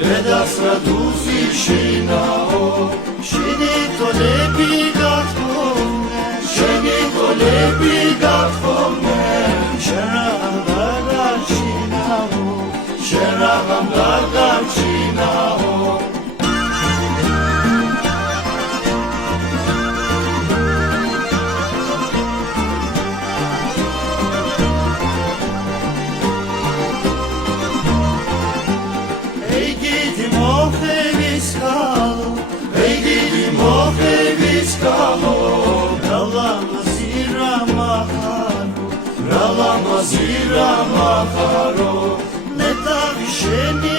დედას რა დუზი შინაო შენი თოლები გათხოვდნენ შენი თოლები გათხოვდნენ შენ აღარ გაჩინაო შენ აღარ გაჩინაო Zira maharo, neta visheni